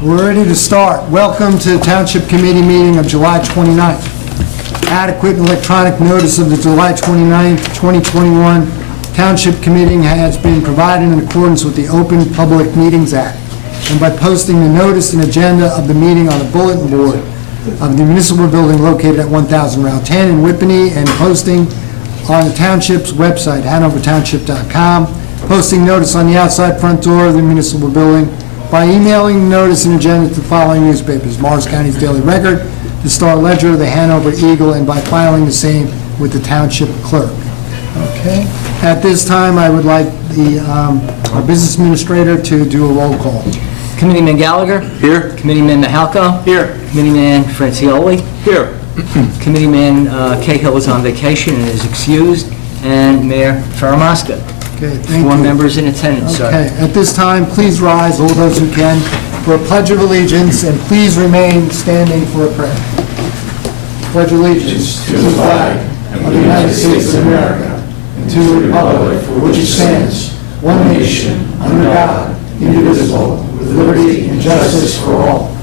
We're ready to start. Welcome to the Township Committee meeting of July 29th. Adequate electronic notice of the July 29th, 2021 Township Committee has been provided in accordance with the Open Public Meetings Act and by posting the notice and agenda of the meeting on the bulletin board of the municipal building located at 1000 Route 10 in Whippany and posting on the Township's website, hanovertownship.com, posting notice on the outside front door of the municipal building, by emailing notice and agenda to the following newspapers: Morris County's Daily Record, the Star Ledger, the Hanover Eagle, and by filing the same with the Township Clerk. Okay. At this time, I would like our business administrator to do a roll call. Committeeman Gallagher. Here. Committeeman Mahalko. Here. Committeeman Francioli. Here. Committeeman Cahill is on vacation and is excused. And Mayor Faramasca. Okay, thank you. 4 members in attendance, sir. Okay, at this time, please rise, all those who can, for a pledge of allegiance, and please remain standing for a prayer. Pledge allegiance to the flag of the United States of America and to the republic for which it stands, one nation, under God, indivisible, with liberty and justice for all.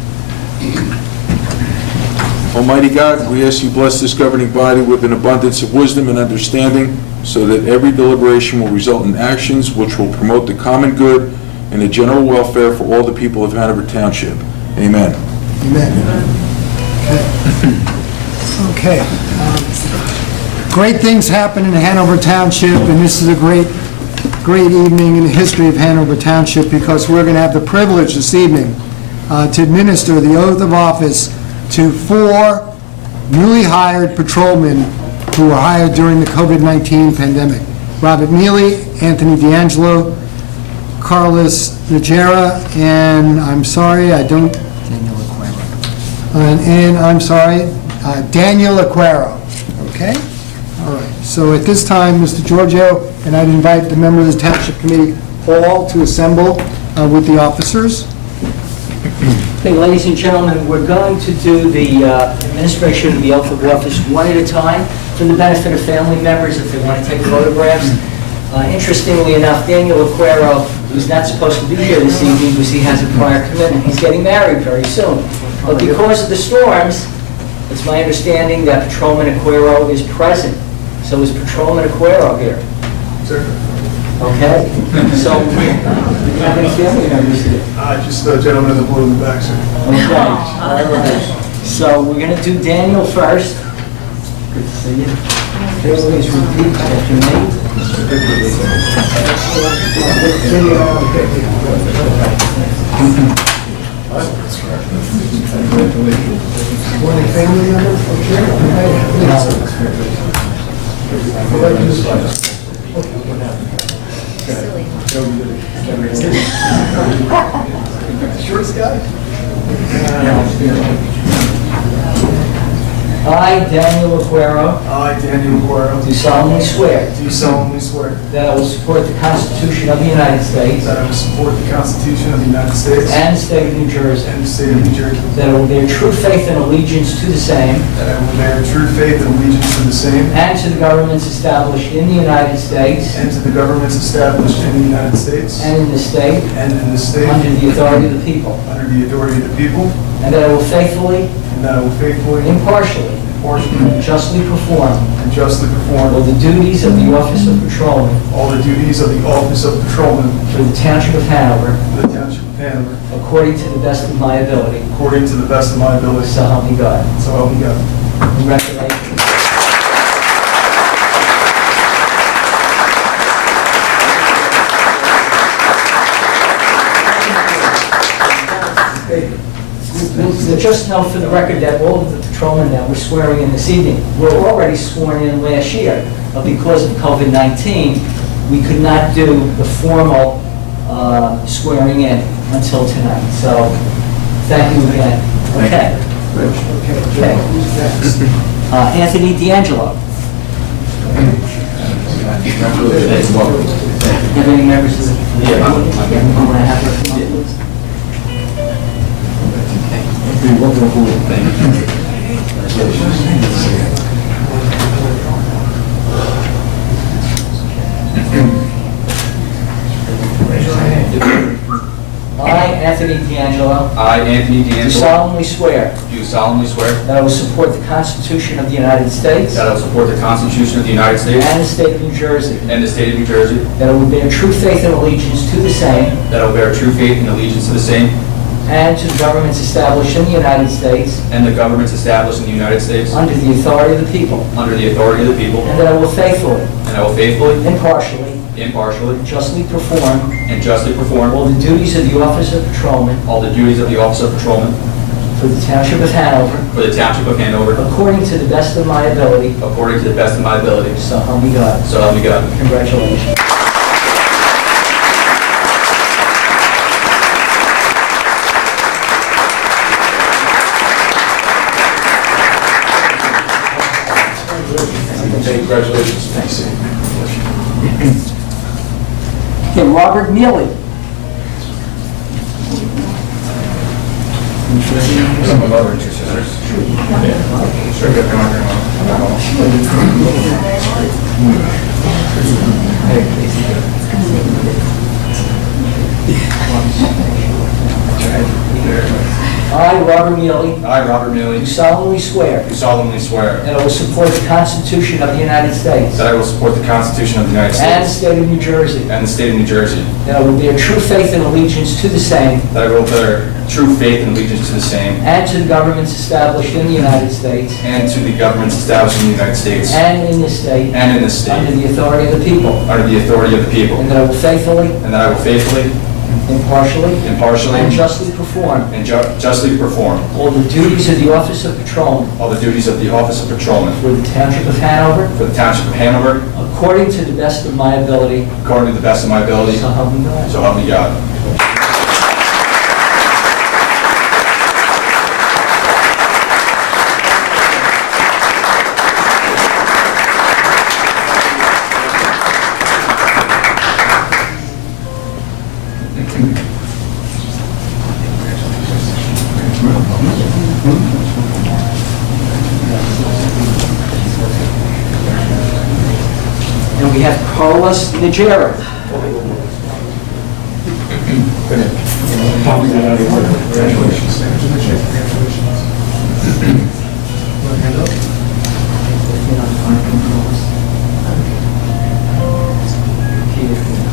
Almighty God, we ask you bless this governing body with an abundance of wisdom and understanding, so that every deliberation will result in actions which will promote the common good and the general welfare for all the people of Hanover Township. Amen. Amen. Okay. Great things happen in Hanover Township, and this is a great evening in the history of Hanover Township, because we're going to have the privilege this evening to administer the oath of office to 4 newly hired patrolmen who were hired during the COVID-19 pandemic: Robert Mealy, Anthony D'Angelo, Carlos Najera, and Daniel Aquero. and I'm sorry, Daniel Aquero. Okay? All right. So at this time, Mr. Giorgio, and I'd invite the members of the Township Committee all to assemble with the officers. Okay, ladies and gentlemen, we're going to do the administration of the oath of office one at a time for the benefit of family members if they want to take photographs. Interestingly enough, Daniel Aquero, who's not supposed to be here this evening because he has a prior commitment, he's getting married very soon. But because of the storms, it's my understanding that Patrolman Aquero is present. So is Patrolman Aquero here? Sir? Okay. So, do you have any family members here? Just the gentleman in the blue in the back, sir. Okay, all right. So we're going to do Daniel first. Good to see you. Please repeat after me. Family members? Shortest guy? I, Daniel Aquero, I, Daniel Aquero, do solemnly swear do solemnly swear that I will support the Constitution of the United States that I will support the Constitution of the United States and the state of New Jersey, and the state of New Jersey, that I will bear true faith and allegiance to the same that I will bear true faith and allegiance to the same and to the governments established in the United States and to the governments established in the United States and in the state and in the state under the authority of the people, under the authority of the people, and that I will faithfully, and that I will faithfully, impartially, impartially, and justly perform and justly all perform the duties of the office of patrolman all the duties of the office of patrolman for the Township of Hanover for the Township of Hanover according to the best of my ability. according to the best of my ability. So help me God. So help me God. Congratulations. Just note for the record that all of the patrolmen that we're swearing in this evening were already sworn in last year, but because of COVID-19, we could not do the formal swearing in until tonight. So, thank you again. Okay. Okay. Anthony D'Angelo. Have any members of the... Yeah. Want to have her come up, please? I, Anthony D'Angelo, I, Anthony do D'Angelo, solemnly swear do solemnly swear that I will support the Constitution of the United States that I will support the Constitution of the United States and the state of New Jersey, and the state of New Jersey, that I will bear true faith and allegiance to the same that I will bear true faith and allegiance to the same and to the governments established in the United States and the governments established in the United States under the authority of the people, under the authority of the people, and that I will faithfully, and I will faithfully, impartially, impartially, justly perform and justly perform all the duties of the office of patrolman all the duties of the office of patrolman for the Township of Hanover, for the Township of Hanover, according to the best of my ability, according to the best of my ability. so help me God. So help me God. Congratulations. Congratulations. Thanks. Okay, Robert Neely. I, Robert Neely, I, Robert do Neely, solemnly swear do solemnly swear that I will support the Constitution of the United States that I will support the Constitution of the United and the States state of New Jersey, and the state of New Jersey, that I will bear true faith and allegiance to the same that I will bear true faith and allegiance to the same and to the governments established in the United States and to the governments established in the United States and in this state and in this under state the authority of the people, under the authority of the people, and that I will faithfully, and that I will faithfully, impartially, impartially, and justly perform and justly perform all the duties of the office of patrolman all the duties of the office of patrolman for the Township of Hanover, for the Township of Hanover, according to the best of my ability, according to the best of my ability, so help me God. so help me God. And we have Carlos Najera.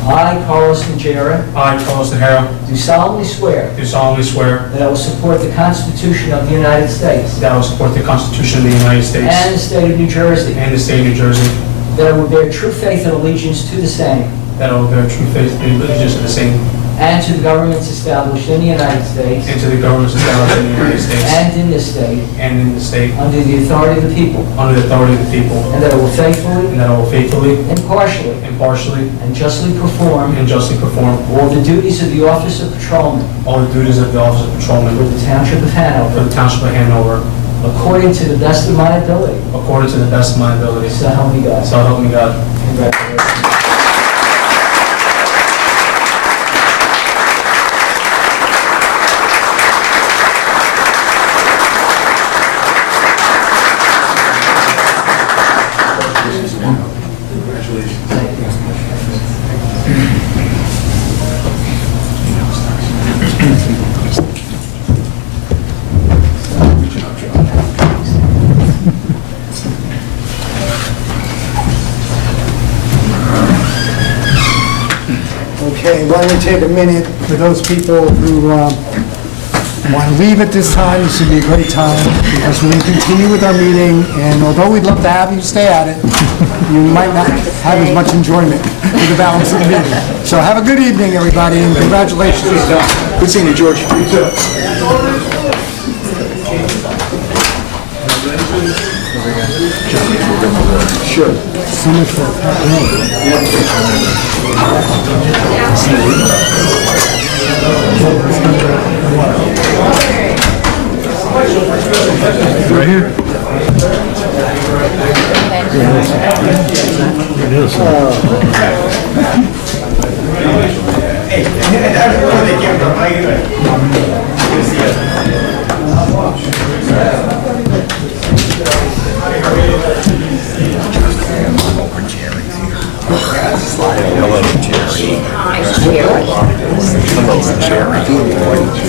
I, Carlos Najera, I, Carlos Najera, do solemnly swear do solemnly swear that I will support the Constitution of the United States that I will support the Constitution of the United States and the state of New Jersey, and the state of New Jersey, that I will bear true faith and allegiance to the same that I will bear true faith and allegiance to the same and to the governments established in the United States and to the governments established in the United States and in this state and in the state under the authority of the people, under the authority of the people, and that I will faithfully, and that I will faithfully, impartially, impartially, and justly perform and justly perform all the duties of the office of patrolman all the duties of the office of patrolman for the Township of for Hanover, the Township of Hanover, according to the best of my ability, according to the best of my ability. so help me God. So help me God. Congratulations. Okay, why don't we take a minute for those people who want to leave at this time. This would be a great time because we're going to continue with our meeting, and although we'd love to have you stay at it, you might not have as much enjoyment with the balance of the meeting. So have a good evening, everybody, and congratulations. Good seeing you, George. You too. Sure. So much for Right here. Hello, Jerry. Hi, Jerry. Hello, Jerry.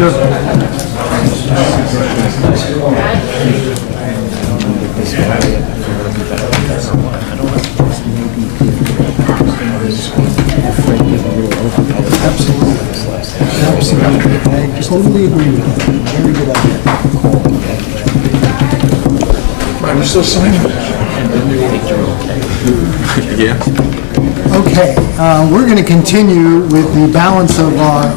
Sure. Absolutely. I totally agree with you. Very good idea. You're still signing? Yeah. Okay, we're going to continue with the balance of our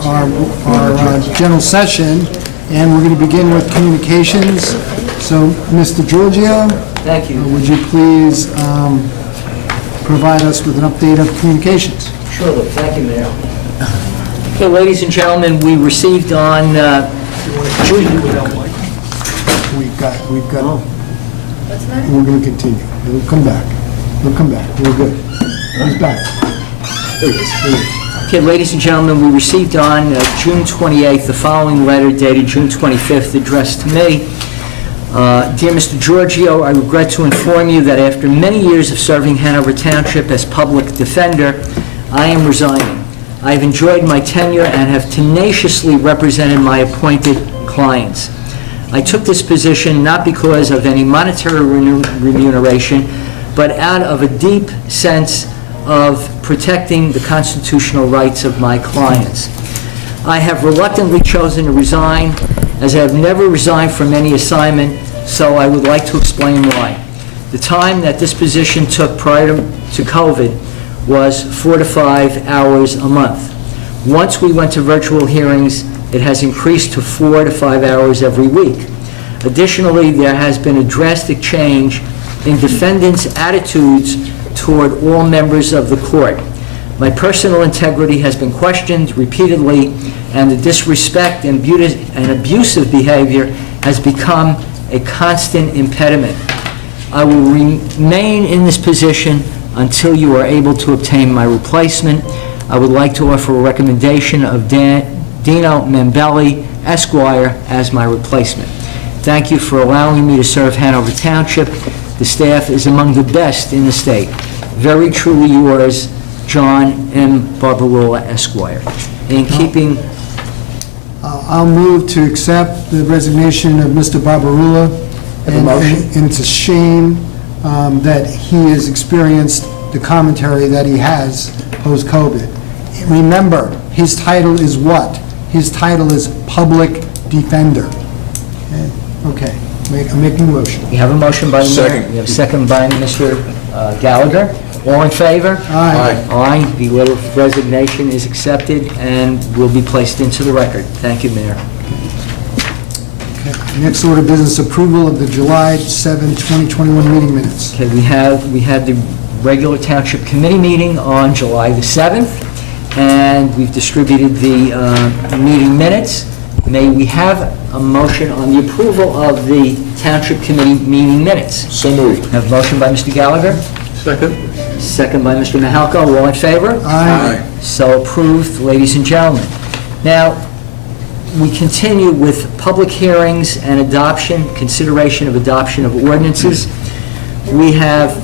general session, and we're going to begin with communications. So, Mr. Giorgio, Thank you. would you please provide us with an update of communications? Sure, thank you, Mayor. Okay, ladies and gentlemen, we received on We've got, we're going to continue. We'll come back. We're good. He's back. There he is. Okay, ladies and gentlemen, we received on June 28th the following letter dated June 25th addressed to me. Dear Mr. Giorgio, I regret to inform you that after many years of serving Hanover Township as public defender, I am resigning. I have enjoyed my tenure and have tenaciously represented my appointed clients. I took this position not because of any monetary remuneration, but out of a deep sense of protecting the constitutional rights of my clients. I have reluctantly chosen to resign, as I have never resigned from any assignment, so I would like to explain why. The time that this position took prior to COVID was 4 to 5 hours a month. Once we went to virtual hearings, it has increased to 4 to 5 hours every week. Additionally, there has been a drastic change in defendants' attitudes toward all members of the court. My personal integrity has been questioned repeatedly, and the disrespect and abusive behavior has become a constant impediment. I will remain in this position until you are able to obtain my replacement. I would like to offer a recommendation of Dino Membelli, Esquire, as my replacement. Thank you for allowing me to serve Hanover Township. The staff is among the best in the state. Very truly yours, John M. Barbarola, Esquire. In keeping... I'll move to accept the resignation of Mr. Barbarola. Have a motion? And it's a shame that he has experienced the commentary that he has post-COVID. Remember, his title is what? His title is Public Defender. Okay, I'm making a motion. We have a motion by the mayor. Second. We have a second by Mr. Gallagher. All in favor? Aye. Aye. The letter of resignation is accepted and will be placed into the record. Thank you, Mayor. Okay. Next order of business, approval of the July 7, 2021 meeting minutes. Okay, we had the regular Township Committee meeting on July the 7th, and we've distributed the meeting minutes. May we have a motion on the approval of the Township Committee meeting minutes? So moved. Have a motion by Mr. Gallagher, Second. second by Mr. Mahalko. All in favor? Aye. So approved, ladies and gentlemen. Now, we continue with public hearings and adoption, consideration of adoption of ordinances. We have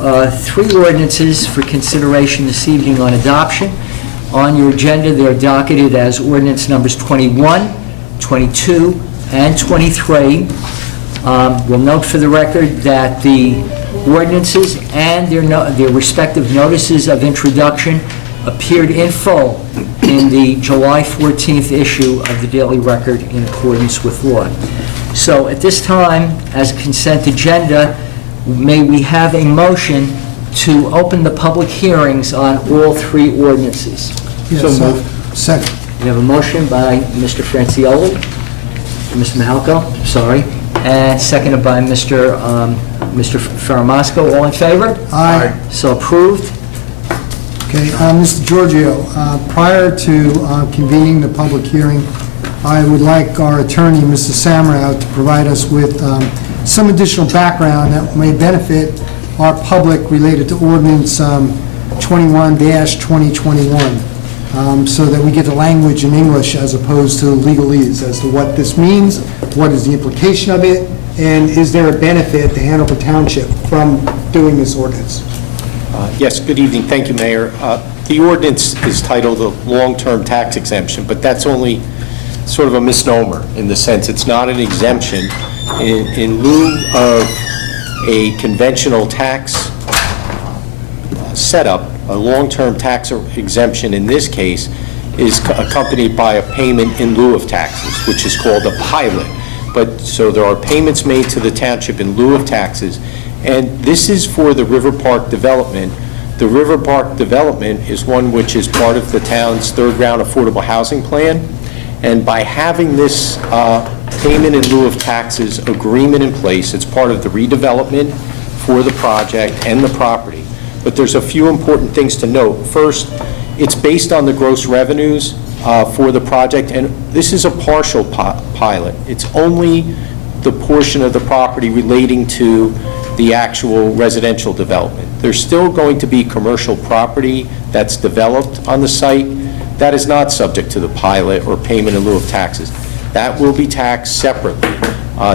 3 ordinances for consideration this evening on adoption. On your agenda, they're docketed as ordinance numbers 21, 22, and 23. We'll note for the record that the ordinances and their respective notices of introduction appeared in full in the July 14th issue of the Daily Record in accordance with law. So at this time, as a consent agenda, may we have a motion to open the public hearings on all 3 ordinances? Yes, second. We have a motion by Mr. Francioli, Mr. Mahalko, sorry, and seconded by Mr. Faramasco. All in favor? Aye. So approved. Okay, Mr. Giorgio, prior to convening the public hearing, I would like our attorney, Mr. Samrow, to provide us with some additional background that may benefit our public related to ordinance 21-2021, so that we get the language in English as opposed to legalese as to what this means, what is the implication of it, and is there a benefit to Hanover Township from doing this ordinance? Yes, good evening. Thank you, Mayor. The ordinance is titled a long-term tax exemption, but that's only sort of a misnomer in the sense it's not an exemption. In lieu of a conventional tax setup, a long-term tax exemption in this case is accompanied by a payment in lieu of taxes, which is called a pilot. So there are payments made to the township in lieu of taxes, and this is for the River Park development. The River Park development is one which is part of the town's third-round affordable housing plan, and by having this payment in lieu of taxes agreement in place, it's part of the redevelopment for the project and the property. But there's a few important things to note. First, it's based on the gross revenues for the project, and this is a partial pilot. It's only the portion of the property relating to the actual residential development. There's still going to be commercial property that's developed on the site. That is not subject to the pilot or payment in lieu of taxes. That will be taxed separately.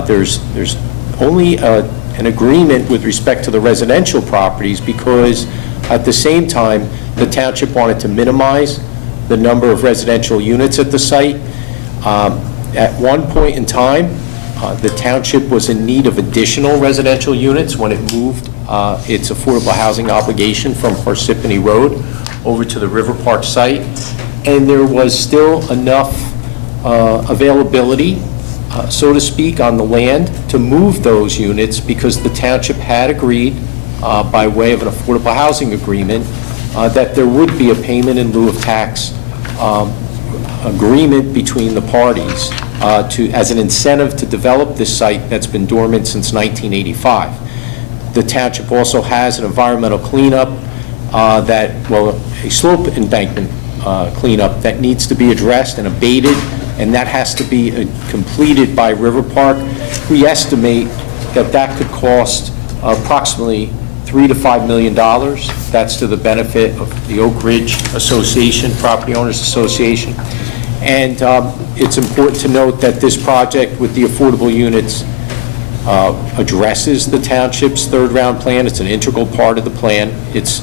There's only an agreement with respect to the residential properties because at the same time, the township wanted to minimize the number of residential units at the site. At one point in time, the township was in need of additional residential units when it moved its affordable housing obligation from Parsippany Road over to the River Park site. And there was still enough availability, so to speak, on the land to move those units because the township had agreed by way of an affordable housing agreement that there would be a payment in lieu of tax agreement between the parties as an incentive to develop this site that's been dormant since 1985. The township also has an environmental cleanup a slope embankment cleanup that needs to be addressed and abated, and that has to be completed by River Park. We estimate that could cost approximately $3 to $5 million. That's to the benefit of the Oak Ridge Association, Property Owners Association. And it's important to note that this project with the affordable units addresses the township's third-round plan. It's an integral part of the plan. It's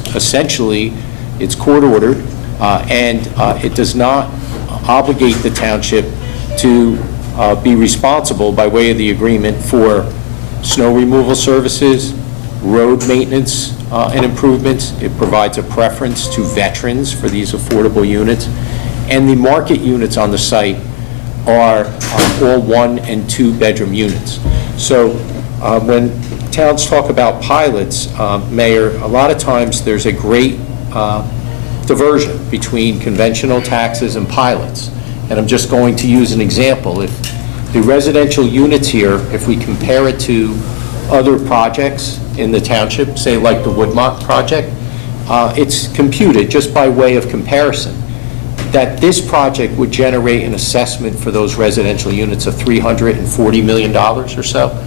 court-ordered, and it does not obligate the township to be responsible by way of the agreement for snow removal services, road maintenance and improvements. It provides a preference to veterans for these affordable units. And the market units on the site are all 1 and 2 bedroom units. So when towns talk about pilots, Mayor, a lot of times there's a great diversion between conventional taxes and pilots. And I'm just going to use an example. If the residential units here, if we compare it to other projects in the township, say like the Woodmont project, it's computed just by way of comparison that this project would generate an assessment for those residential units of $340 million or so.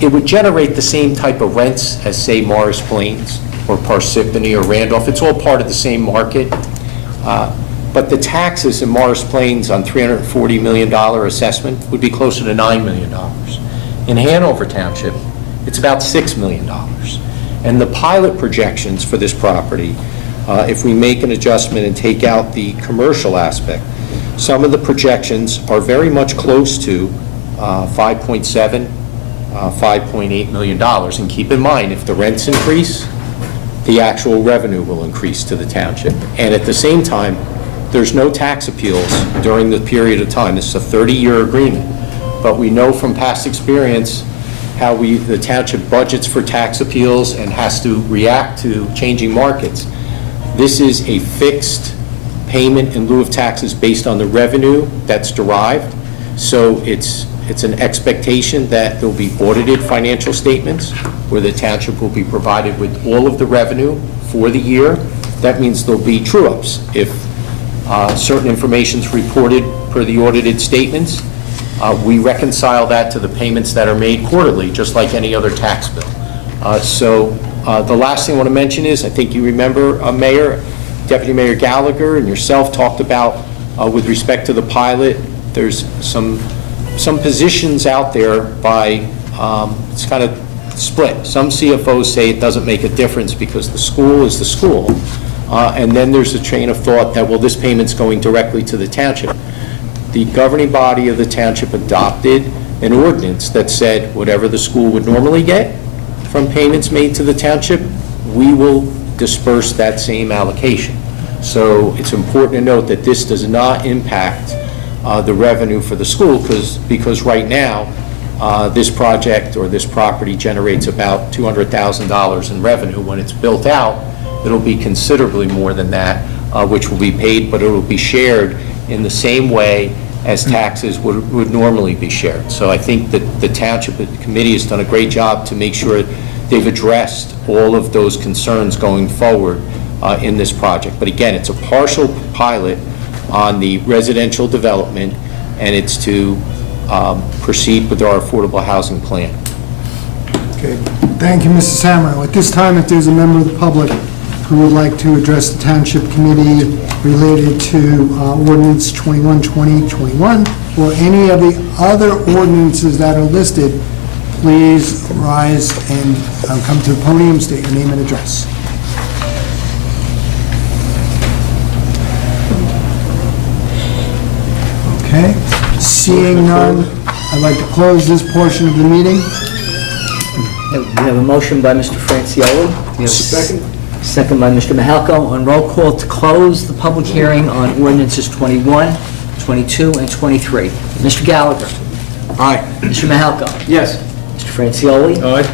It would generate the same type of rents as, say, Morris Plains or Parsippany or Randolph. It's all part of the same market. But the taxes in Morris Plains on $340 million assessment would be closer to $9 million. In Hanover Township, it's about $6 million. And the pilot projections for this property, if we make an adjustment and take out the commercial aspect, some of the projections are very much close to $5.7, $5.8 million. And keep in mind, if the rents increase, the actual revenue will increase to the township. And at the same time, there's no tax appeals during the period of time. This is a 30-year agreement. But we know from past experience how the township budgets for tax appeals and has to react to changing markets. This is a fixed payment in lieu of taxes based on the revenue that's derived. So it's an expectation that there'll be audited financial statements where the township will be provided with all of the revenue for the year. That means there'll be true-ups. If certain information is reported per the audited statements, we reconcile that to the payments that are made quarterly, just like any other tax bill. The last thing I want to mention is, I think you remember, Mayor, Deputy Mayor Gallagher and yourself talked about, with respect to the pilot, there's some positions out there by, it's kind of split. Some CFOs say it doesn't make a difference because the school is the school. And then there's a train of thought that, well, this payment's going directly to the township. the governing body of the township adopted an ordinance that said whatever the school would normally get from payments made to the township, we will disperse that same allocation. So it's important to note that this does not impact the revenue for the school, because right now, this project or this property generates about $200,000 in revenue. When it's built out, it'll be considerably more than that, which will be paid, but it will be shared in the same way as taxes would normally be shared. So I think that the Township Committee has done a great job to make sure they've addressed all of those concerns going forward in this project. But again, it's a partial pilot on the residential development, and it's to proceed with our affordable housing plan. Okay, thank you, Mrs. Samro. At this time, if there's a member of the public who would like to address the Township Committee related to ordinance 21-2021 or any of the other ordinances that are listed, please rise and come to the podium, state your name and address. Okay, seeing none, I'd like to close this portion of the meeting. We have a motion by Mr. Francioli. We have Second. Second by Mr. Mahalko. On roll call to close the public hearing on ordinances 21, 22, and 23. Mr. Gallagher. Aye. Mr. Mahalko. Yes. Mr. Francioli. Aye.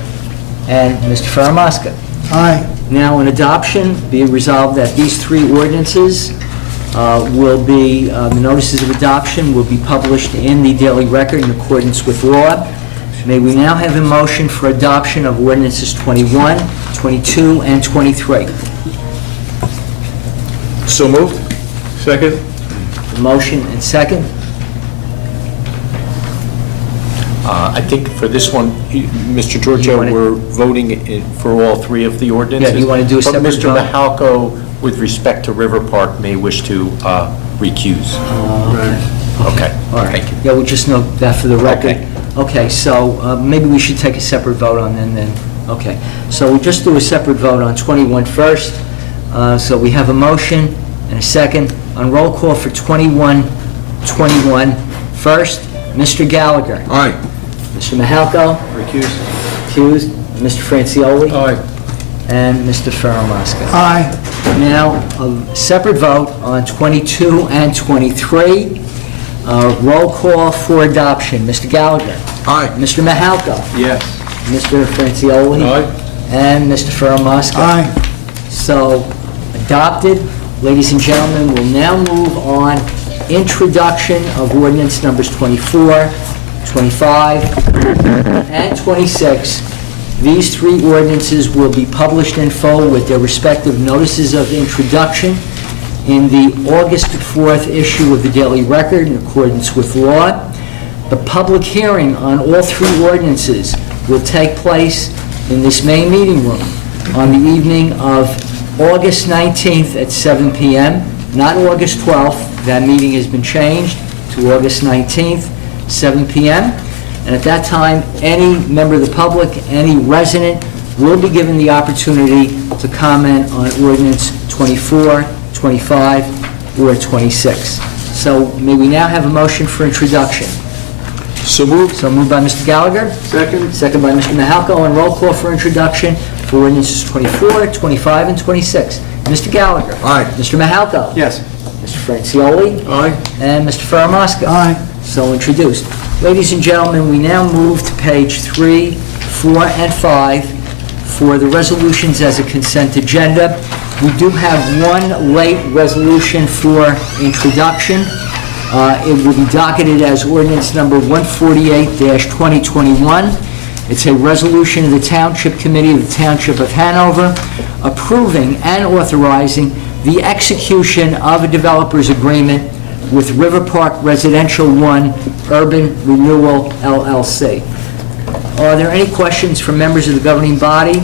And Mr. Faramaska. Aye. Now, in adoption, be it resolved that these three ordinances will be, the notices of adoption will be published in the Daily Record in accordance with law. May we now have a motion for adoption of ordinances 21, 22, and 23? So moved. Second? Motion and second. I think for this one, Mr. Giorgio, You wanna- we're voting for all three of the ordinances. Yeah, you wanna do a separate But Mr. vote? Mahalko, with respect to River Park, may wish to recuse. Okay, All right. thank you. Yeah, we'll just note that for the record. Okay. Okay, so maybe we should take a separate vote on them then. Okay, so we'll just do a separate vote on 21 first. So we have a motion and a second. On roll call for 21 first, Mr. Gallagher. Aye. Mr. Mahalko. Recused. Mr. Francioli. Aye. And Mr. Faramaska. Aye. Now, a separate vote on 22 and 23. Roll call for adoption. Mr. Gallagher. Aye. Mr. Mahalko. Yes. Mr. Francioli. Aye. And Mr. Faramaska. Aye. So, adopted. Ladies and gentlemen, we'll now move on. Introduction of ordinance numbers 24, 25, and 26. These three ordinances will be published in full with their respective notices of introduction in the August 4th issue of the Daily Record in accordance with law. The public hearing on all three ordinances will take place in this main meeting room on the evening of August 19th at 7 p.m., not August 12th. That meeting has been changed to August 19th, 7 p.m. And at that time, any member of the public, any resident, will be given the opportunity to comment on ordinance 24, 25, or 26. So may we now have a motion for introduction? So moved. So moved by Mr. Gallagher. Second. Second by Mr. Mahalko, and roll call for introduction for ordinances 24, 25, and 26. Mr. Gallagher. Aye. Mr. Mahalko. Yes. Mr. Francioli. Aye. And Mr. Faramaska. Aye. So introduced. Ladies and gentlemen, we now move to page 3, 4, and 5 for the resolutions as a consent agenda. We do have one late resolution for introduction. It will be docketed as ordinance number 148-2021. It's a resolution of the Township Committee of the Township of Hanover approving and authorizing the execution of a developer's agreement with River Park Residential 1 Urban Renewal LLC. Are there any questions from members of the governing body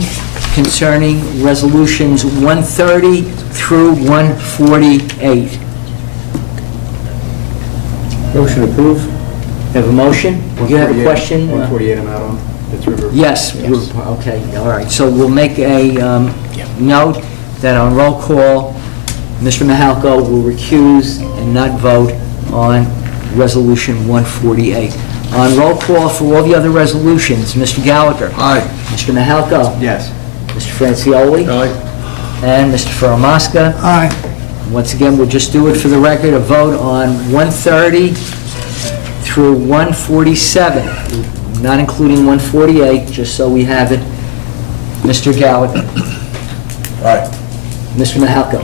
concerning resolutions 130 through 148? Motion approved. Have a motion? Do you have a question? 148 I'm out on. That's River. Yes, okay, all right. So we'll make a note that on roll call, Mr. Mahalko will recuse and not vote on Resolution 148. On roll call for all the other resolutions, Mr. Gallagher. Aye. Mr. Mahalka. Yes. Mr. Francioli. Aye. And Mr. Faramaska. Aye. Once again, we'll just do it for the record, a vote on 130 through 147, not including 148, just so we have it. Mr. Gallagher. Aye. Mr. Mahalka.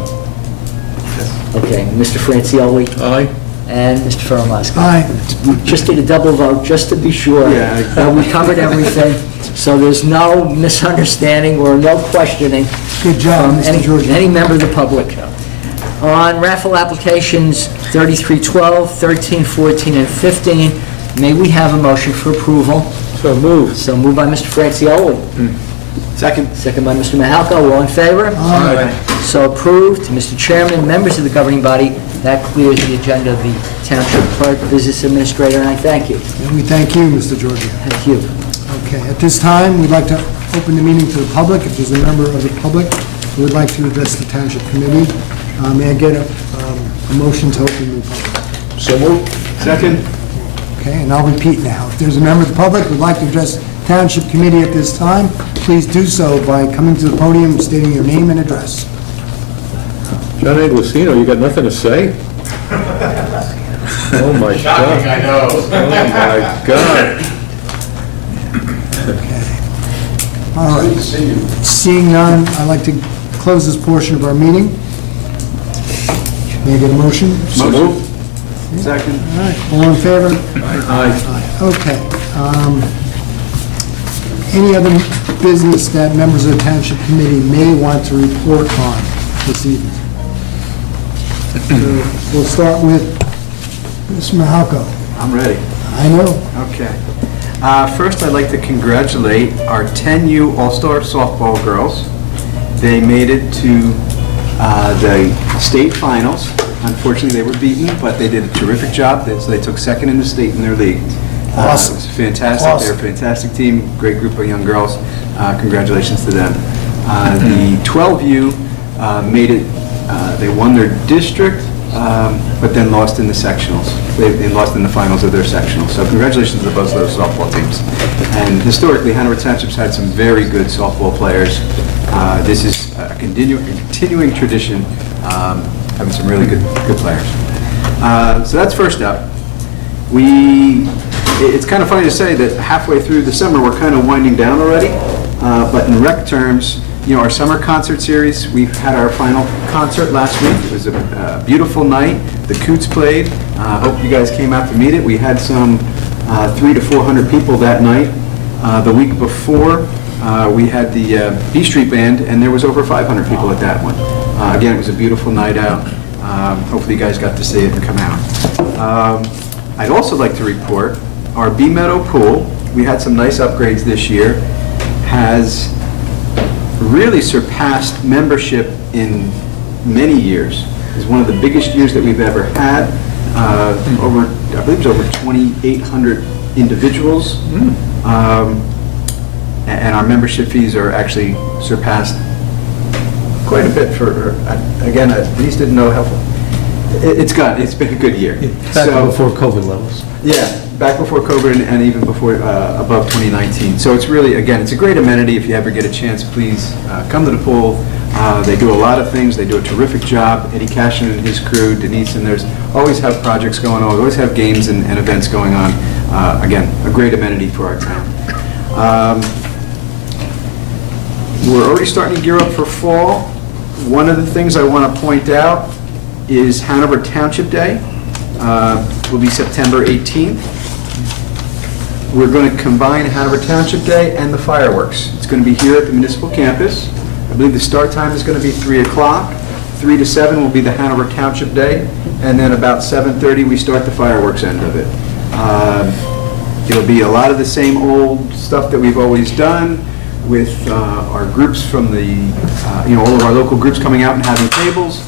Okay, Mr. Francioli. Aye. And Mr. Faramaska. Aye. We just did a double vote, just to be sure. Yeah. that we covered everything, so there's no misunderstanding or no questioning Good job, from Mr. Georgia. any member of the public. On raffle applications 3312, 13, 14, and 15, may we have a motion for approval? So moved. So moved by Mr. Francioli. Second. Second by Mr. Mahalka. All in favor? Aye. So approved. Mr. Chairman, members of the governing body, that clears the agenda of the Township Clerk, Business Administrator, and I thank you. And we thank you, Mr. Georgia. Thank you. Okay, at this time, we'd like to open the meeting to the public. If there's a member of the public who would like to address the Township Committee, may I get a motion to open the public? So moved. Second. Okay, and I'll repeat now. If there's a member of the public who would like to address Township Committee at this time, please do so by coming to the podium, stating your name and address. John Anglesino, you got nothing to say? Oh, my God. Shocking, I know. Oh, my God. All right. Seeing none, I'd like to close this portion of our meeting. May I get a motion? So moved. Second. All right, all in favor? Aye. Okay. Any other business that members of the Township Committee may want to report on this evening? So we'll start with Ms. Mahalko. I'm ready. I know. Okay. First, I'd like to congratulate our 10U All-Star Softball girls. They made it to the state finals. Unfortunately, they were beaten, but they did a terrific job. So they took second in the state in their league. Awesome. It was fantastic. Awesome. They're a fantastic team, great group of young girls. Congratulations to them. The 12U made it, they won their district, but then lost in the sectionals. They lost in the finals of their sectionals. So congratulations to both of those softball teams. And historically, Hanover Township's had some very good softball players. This is a continuing tradition, having some really good players. So that's first up. It's kind of funny to say that halfway through the summer, we're kind of winding down already. But in rec terms, you know, our summer concert series, we've had our final concert last week. It was a beautiful night. The Coots played. Hope you guys came out to meet it. We had some 300 to 400 people that night. The week before, we had the B Street Band, and there was over 500 people at that one. Again, it was a beautiful night out. Hopefully you guys got to see it and come out. I'd also like to report our B Meadow pool, we had some nice upgrades this year, has really surpassed membership in many years. It's one of the biggest years that we've ever had. I believe it was over 2,800 individuals. And our membership fees are actually surpassed quite a bit for, again, I just didn't know how, it's been a good year. Back before COVID levels. Yeah, back before COVID and even before, above 2019. So it's really, again, it's a great amenity. If you ever get a chance, please come to the pool. They do a lot of things. They do a terrific job. Eddie Cashin and his crew, Denise, and there's always have projects going on. We always have games and events going on. Again, a great amenity for our town. We're already starting to gear up for fall. One of the things I want to point out is Hanover Township Day. Will be September 18th. We're going to combine Hanover Township Day and the fireworks. It's going to be here at the municipal campus. I believe the start time is going to be 3 o'clock. 3 to 7 will be the Hanover Township Day, and then about 7:30 we start the fireworks end of it. It'll be a lot of the same old stuff that we've always done, with our groups from the, all of our local groups coming out and having tables.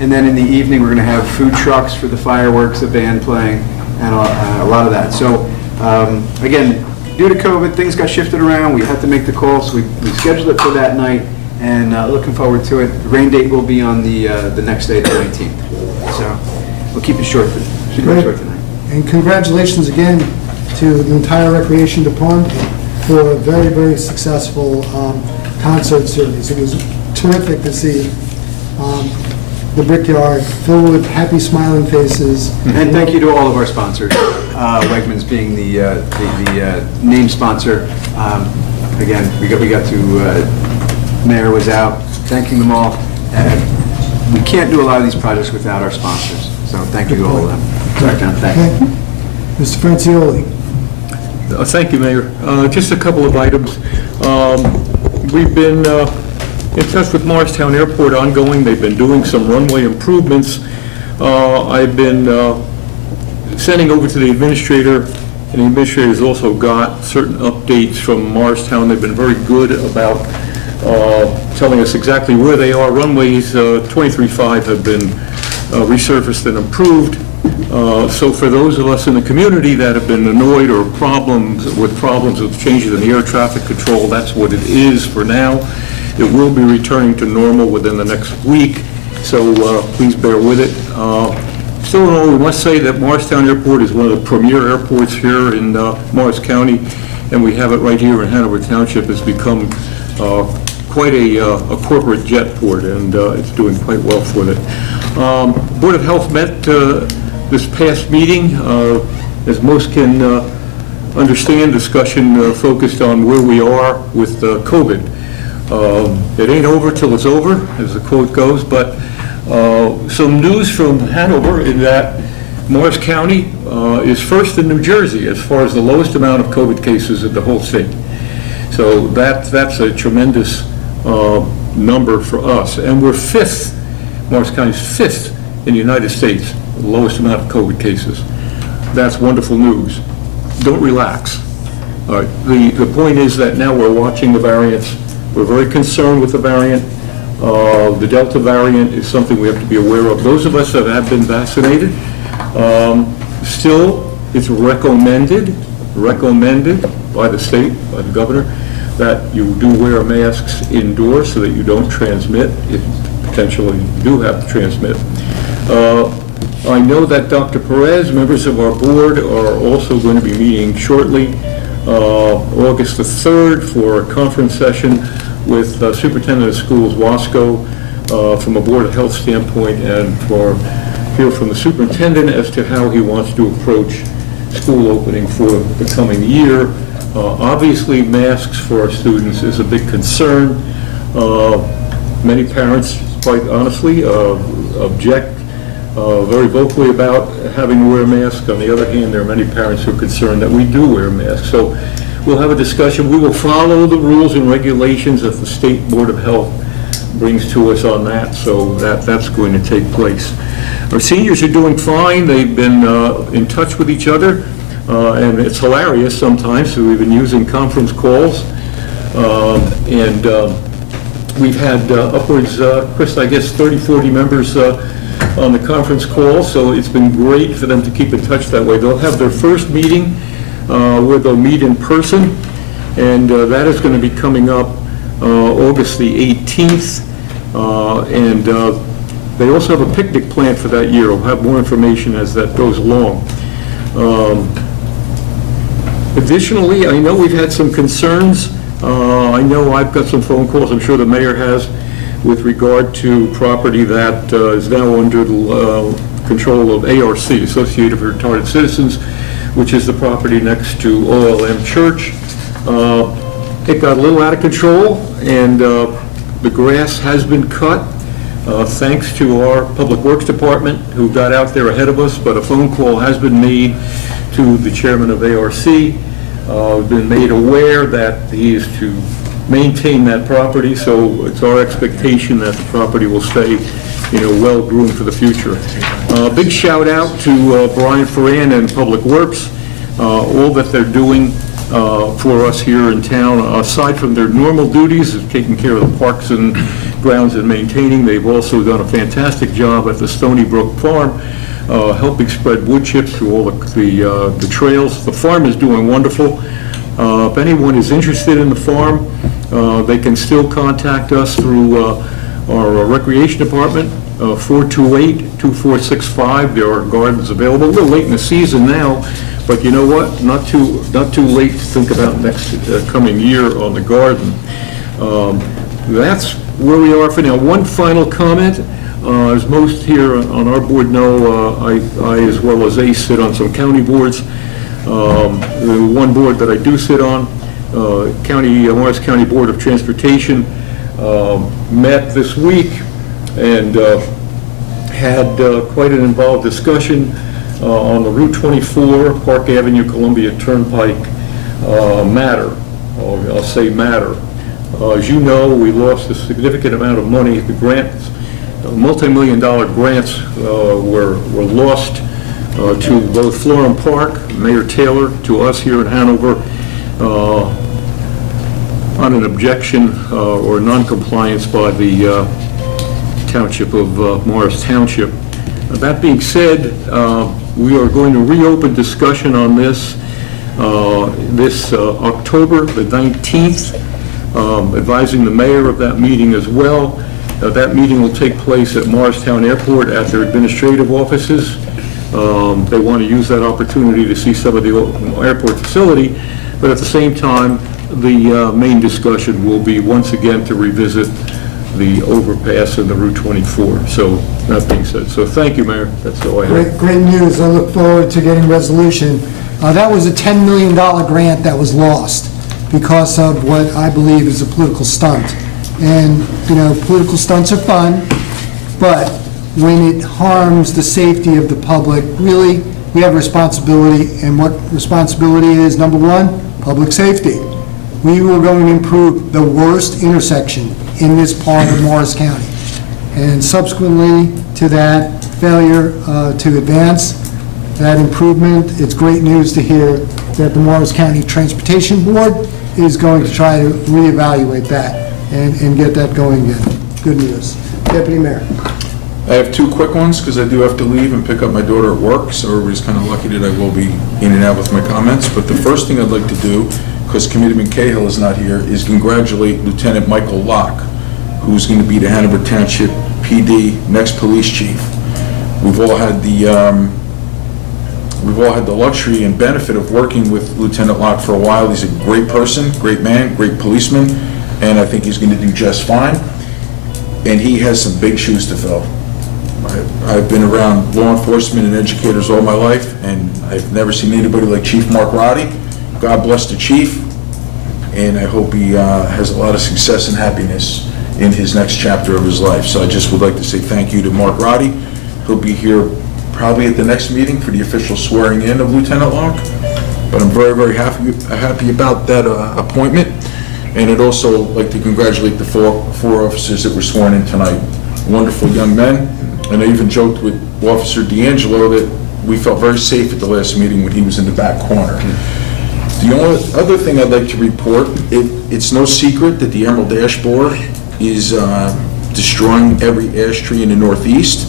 And then in the evening, we're going to have food trucks for the fireworks, a band playing, and a lot of that. So, again, due to COVID, things got shifted around. We had to make the call, so we scheduled it for that night, and looking forward to it. The rain date will be on the next day, the 19th. So we'll keep it short She knows her tonight. And congratulations again to the entire Recreation Department for a very, very successful concert series. It was terrific to see the Brickyard filled with happy, smiling faces. And thank you to all of our sponsors, Wegmans being the name sponsor. Again, we got to, Mayor was out, thanking them all. We can't do a lot of these projects without our sponsors, so thank you to all of them. Sorry, John, thank you. Okay. Mr. Francioli. Thank you, Mayor. Just a couple of items. We've been in touch with Morristown Airport ongoing. They've been doing some runway improvements. I've been sending over to the administrator, and the administrator's also got certain updates from Morristown. They've been very good about telling us exactly where they are. Runways 23.5 have been resurfaced and improved. So for those of us in the community that have been annoyed or problems with changes in the air traffic control, that's what it is for now. It will be returning to normal within the next week, so please bear with it. Still in all, we must say that Morristown Airport is one of the premier airports here in Morris County, and we have it right here in Hanover Township. It's become quite a corporate jet port, and it's doing quite well for it. Board of Health met this past meeting. As most can understand, discussion focused on where we are with COVID. It ain't over till it's over, as the quote goes, but some news from Hanover in that Morris County is first in New Jersey as far as the lowest amount of COVID cases in the whole state. So that's a tremendous number for us. And we're fifth, Morris County's fifth in the United States, the lowest amount of COVID cases. That's wonderful news. Don't relax. All right. The point is that now we're watching the variants. We're very concerned with the variant. The Delta variant is something we have to be aware of. Those of us that have been vaccinated, still it's recommended by the state, by the governor, that you do wear masks indoors so that you don't transmit, if potentially you do have to transmit. I know that Dr. Perez, members of our board, are also going to be meeting shortly, August the 3rd, for a conference session with Superintendent of Schools Wasco from a Board of Health standpoint, and hear from the superintendent as to how he wants to approach school opening for the coming year. Obviously, masks for our students is a big concern. Many parents, quite honestly, object very vocally about having to wear a mask. On the other hand, there are many parents who are concerned that we do wear masks. So we'll have a discussion. We will follow the rules and regulations that the State Board of Health brings to us on that, so that's going to take place. Our seniors are doing fine. They've been in touch with each other, and it's hilarious sometimes. So we've been using conference calls, and we've had upwards, Chris, I guess 30, 40 members on the conference call, so it's been great for them to keep in touch that way. They'll have their first meeting where they'll meet in person, and that is going to be coming up August the 18th, and they also have a picnic planned for that year. We'll have more information as that goes along. Additionally, I know we've had some concerns. I know I've got some phone calls, I'm sure the mayor has, with regard to property that is now under the control of ARC, Associated for Retarded Citizens, which is the property next to OLM Church. It got a little out of control, and the grass has been cut, thanks to our Public Works Department, who got out there ahead of us, but a phone call has been made to the chairman of ARC. We've been made aware that he is to maintain that property, so it's our expectation that the property will stay, well groomed for the future. Big shout out to Brian Ferran and Public Works, all that they're doing for us here in town, aside from their normal duties of taking care of the parks and grounds and maintaining. They've also done a fantastic job at the Stony Brook Farm, helping spread wood chips through all the trails. The farm is doing wonderful. If anyone is interested in the farm, they can still contact us through our recreation department, 428-2465. There are gardens available. A little late in the season now, but you know what? Not too late to think about next coming year on the garden. That's where we are for now. One final comment. As most here on our board know, I as well as Ace sit on some county boards. The one board that I do sit on, Morris County Board of Transportation, met this week and had quite an involved discussion on the Route 24, Park Avenue, Columbia Turnpike matter. I'll say matter. As you know, we lost a significant amount of money. The grants, multi-million-dollar grants were lost to both Florham Park, Mayor Taylor, to us here in Hanover, on an objection or non-compliance by the Township of Morris Township. That being said, we are going to reopen discussion on this October the 19th, advising the mayor of that meeting as well. That meeting will take place at Morristown Airport at their administrative offices. They want to use that opportunity to see some of the airport facility, but at the same time, the main discussion will be once again to revisit the overpass and the Route 24. So that being said, so thank you, Mayor. That's all I have. Great news. I look forward to getting resolution. That was a $10 million grant that was lost because of what I believe is a political stunt. And, you know, political stunts are fun, but when it harms the safety of the public, really, we have a responsibility. And what responsibility is? Number one, public safety. We were going to improve the worst intersection in this part of Morris County. And subsequently to that failure to advance that improvement, it's great news to hear that the Morris County Transportation Board is going to try to reevaluate that and get that going again. Good news. Deputy Mayor. I have two quick ones, because I do have to leave and pick up my daughter at work, so everybody's kind of lucky that I will be in and out with my comments. But the first thing I'd like to do, because Committeeman Cahill is not here, is congratulate Lieutenant Michael Locke, who's going to be the Hanover Township PD next police chief. We've all had the luxury and benefit of working with Lieutenant Locke for a while. He's a great person, great man, great policeman, and I think he's going to do just fine. And he has some big shoes to fill. I've been around law enforcement and educators all my life, and I've never seen anybody like Chief Mark Roddy. God bless the chief, and I hope he has a lot of success and happiness in his next chapter of his life. So I just would like to say thank you to Mark Roddy. He'll be here probably at the next meeting for the official swearing in of Lieutenant Locke. But I'm very, very happy about that appointment. And I'd also like to congratulate the four officers that were sworn in tonight. Wonderful young men. And I even joked with Officer D'Angelo that we felt very safe at the last meeting when he was in the back corner. The only other thing I'd like to report, it's no secret that the Emerald Ash Borer is destroying every ash tree in the Northeast.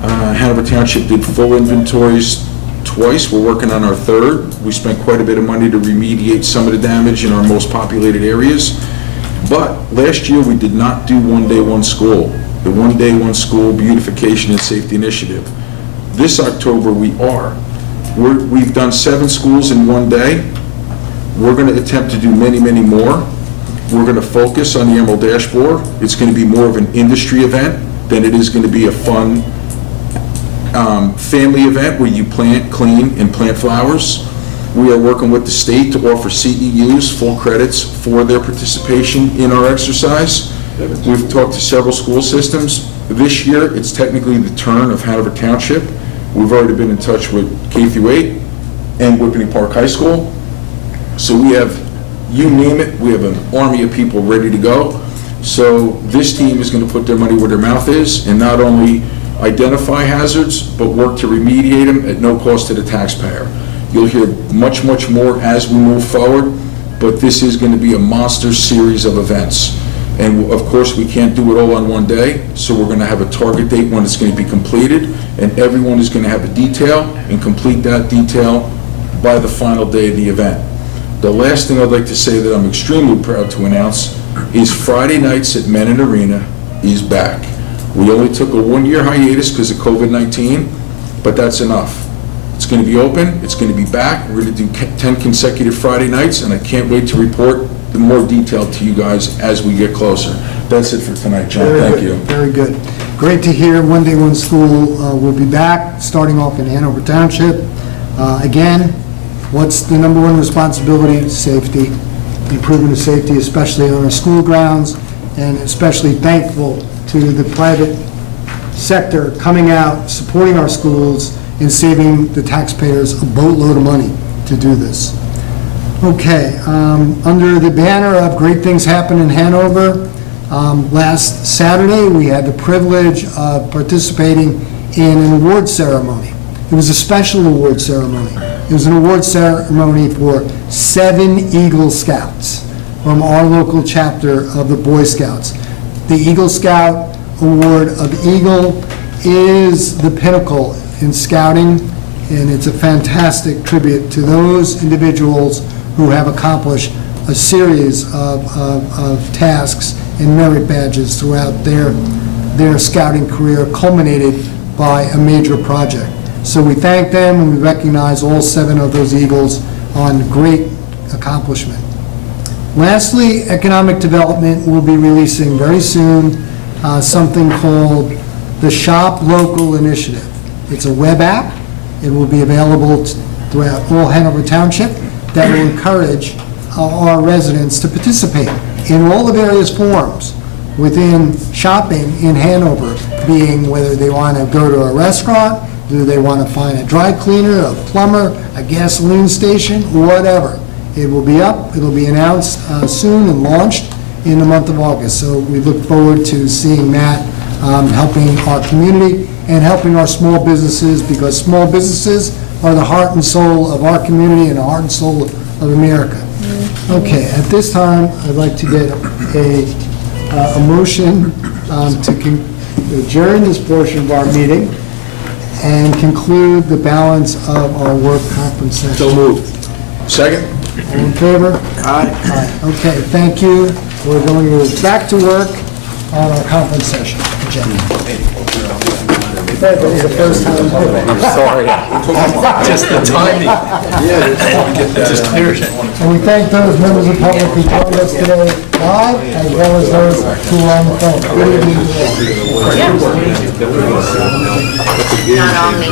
Hanover Township did full inventories twice. We're working on our third. We spent quite a bit of money to remediate some of the damage in our most populated areas. But last year we did not do One Day, One School, the One Day, One School Beautification and Safety Initiative. This October we are. We've done 7 schools in one day. We're going to attempt to do many, many more. We're going to focus on the Emerald Ash Borer. It's going to be more of an industry event than it is going to be a fun family event where you plant, clean, and plant flowers. We are working with the state to offer CEUs full credits for their participation in our exercise. We've talked to several school systems. This year, it's technically the turn of Hanover Township. We've already been in touch with K-8 and Whippany Park High School. So we have, you name it, we have an army of people ready to go. So this team is going to put their money where their mouth is and not only identify hazards, but work to remediate them at no cost to the taxpayer. You'll hear much, much more as we move forward, but this is going to be a monster series of events. And of course, we can't do it all on one day, so we're going to have a target date when it's going to be completed, and everyone is going to have a detail and complete that detail by the final day of the event. The last thing I'd like to say that I'm extremely proud to announce is Friday nights at Menon Arena is back. We only took a one-year hiatus because of COVID-19, but that's enough. It's going to be open, it's going to be back, we're going to do 10 consecutive Friday nights, and I can't wait to report the more detail to you guys as we get closer. That's it for tonight, John, Very thank good, you. Very good. Great to hear. One Day One School will be back, starting off in Hanover Township. Again, what's the number one responsibility? Safety, improvement of safety, especially on our school grounds, and especially thankful to the private sector coming out, supporting our schools, and saving the taxpayers a boatload of money to do this. Okay, under the banner of Great Things Happen in Hanover, last Saturday, we had the privilege of participating in an award ceremony. It was a special award ceremony. It was an award ceremony for 7 Eagle Scouts from our local chapter of the Boy Scouts. The Eagle Scout Award of Eagle is the pinnacle in scouting, and it's a fantastic tribute to those individuals who have accomplished a series of tasks and merit badges throughout their scouting career, culminated by a major project. So we thank them, and we recognize all 7 of those Eagles on great accomplishment. Lastly, Economic Development will be releasing very soon something called the Shop Local Initiative. It's a web app. It will be available throughout all Hanover Township that will encourage our residents to participate in all the various forms within shopping in Hanover, being whether they want to go to a restaurant, do they want to find a dry cleaner, a plumber, a gasoline station, whatever. It will be up, it'll be announced soon and launched in the month of August. So we look forward to seeing that helping our community and helping our small businesses, because small businesses are the heart and soul of our community and the heart and soul of America. Okay, at this time, I'd like to get a motion to adjourn this portion of our meeting and conclude the balance of our work conference session. So moved. Second? All in favor? Aye. Okay, thank you. We're going to back to work on our conference session agenda. That was the first time. I'm sorry. Just the timing. Just clears it. And we thank those members of the public who joined us today live, as well as those who are on the phone. Good evening to all. Not on me.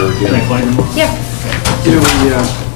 Yeah. Do we,